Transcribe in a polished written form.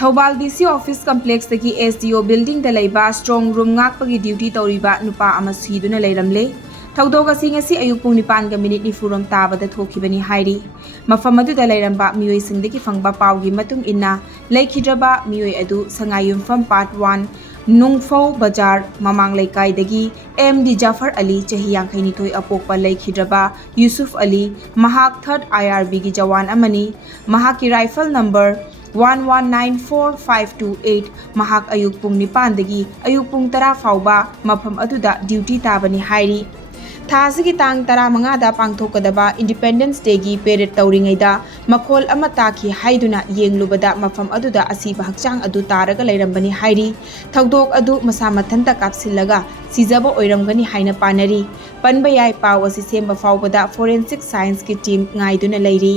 Thoubal DC office complex की SDO building दा लैबा strong room ngakpagi duty तौरिबा नुपा अमा सिदुना लैरमले थौदोग असि ngasi अयुक पुंग 9:40 ताबदा थोखिबनी हाइरी मफम अदुदा लैरंबा मियोय सिंगदगी फंगबा पावगी मतुंग इन्ना लैखिद्रबा मियोय अदु संगायुमफम पार्ट 1 नुंगफौ बाजार ममांग लैकाइदगी MD जाफर अली चही 52 अपोकपा लैखिद्रबा यूसुफ अली महाक 3rd IRB की जवान अमनी महाकी राइफल नंबर 1194528 महाक अयुक पुंग 9 अयुक पुंग 10 फाउबा मफम अदुदा ड्यूटी ताबनी हाइरी थासिगी तांग 15 दा पांगथोकदबा इंडिपेंडेंस डे की पेरेड तौरिंगैदा मखोल अमा ताखी हाइदुना येंगलुबदा मफम अदुदा असीबा हक्चांग अदु तारगा लैरंबनी हाइरी थौदोक अदु मसा मथंता कापसिलगा सिजबा ओइरंगनी हाइना पानरी पनबा याय पाव असि सेंबा फाउबदा फोरेंसिक साइंस की टीम ngaiduna लैरी।